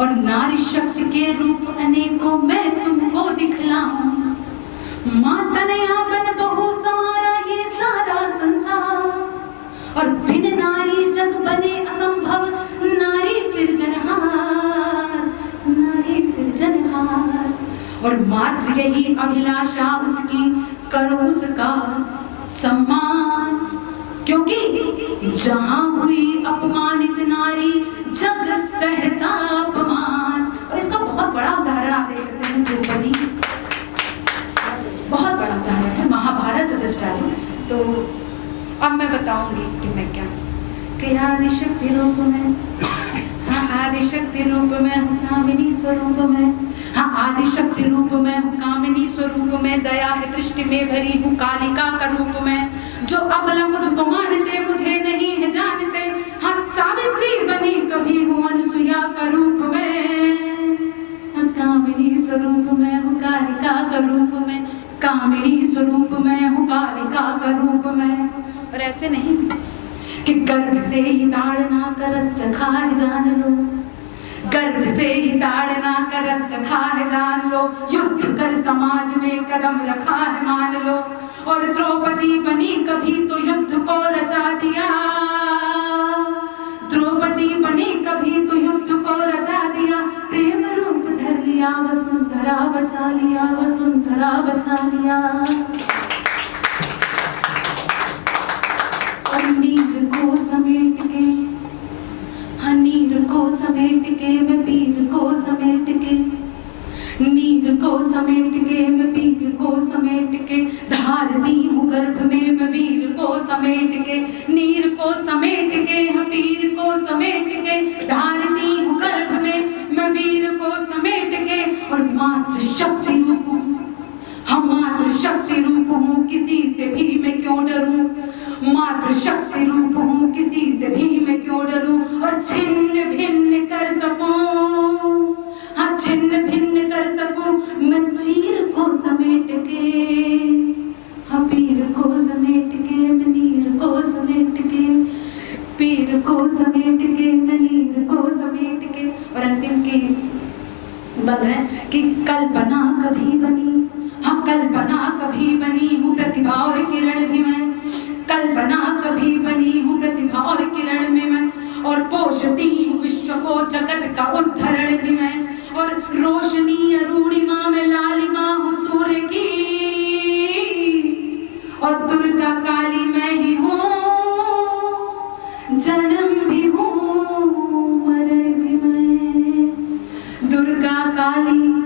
और नारी शक्ति के रूप अनेकों मैं तुमको दिखलाऊं। माँ तनया बन बहु संवारा ये सारा संसार, और बिन नारी जग बने असंभव, नारी सिरजनहार, नारी सिरजनहार। और मात्र यही अभिलाषा उसकी, करो उसका सम्मान, क्योंकि जहां हुई अपमानित नारी जग सहता अपमान। और इसका बहुत बड़ा उदाहरण आप देख सकते हैं, द्रौपदी, बहुत बड़ा उदाहरण है, महाभारत रचना। तो अब मैं बताऊंगी कि मैं क्या कि आदिशक्ति रूप में, हाँ आदिशक्ति रूप में हूँ, कामिनी स्वरूप में, हाँ आदिशक्ति रूप में हूँ, कामिनी स्वरूप में, दया है दृष्टि में भरी हूँ कालिका का रूप में। जो अबला मुझको मानते मुझे नहीं है जानते, हाँ सावित्री बनी कभी हूँ अनुसुईया का रूप में, हाँ कामिनी स्वरूप में हूँ कालिका का रूप में, कामिनी स्वरूप में हूँ कालिका का रूप में। और ऐसे नहीं कि गर्भ से ही ताड़ना का रस चखा है जान लो, गर्भ से ही ताड़ना का रस चखा है जान लो, युद्ध कर समाज में कदम रखा है मान लो। और द्रौपदी बनी कभी तो युद्ध को रचा दिया, द्रौपदी बनी कभी तो युद्ध को रचा दिया, प्रेम रूप धर लिया वसुंधरा बचा लिया, वसुंधरा बचा लिया। और नीर को समेट के, हाँ नीर को समेट के मैं पीर को समेट के, नीर को समेट के मैं पीर को समेट के, धारती हूँ गर्भ में मैं वीर को समेट के, नीर को समेट के हाँ पीर को समेट के, धारती हूँ गर्भ में मैं वीर को समेट के। और मात्र शक्ति रूप हूँ, हाँ मात्र शक्ति रूप हूँ, किसी से भी मैं क्यों डरूं, मात्र शक्ति रूप हूँ, किसी से भी मैं क्यों डरूं। और छिन्न भिन्न कर सकूं, हाँ छिन्न भिन्न कर सकूं मैं चीर को समेट के, हाँ पीर को समेट के मैं नीर को समेट के, पीर को समेट के मैं नीर को समेट के। और अंतिम की बंद है कि कल्पना कभी बनी, हाँ कल्पना कभी बनी हूँ प्रतिभा और किरण भी मैं, कल्पना कभी बनी हूँ प्रतिभा और किरण में मैं, और पोषती हूँ विश्व को जगत का उद्धरण भी मैं। और रोशनी अरुणिमा में लालिमा हूँ सूर्य की, और दुर्गा काली मैं ही हूँ, जन्म भी हूँ मरण भी मैं, दुर्गा काली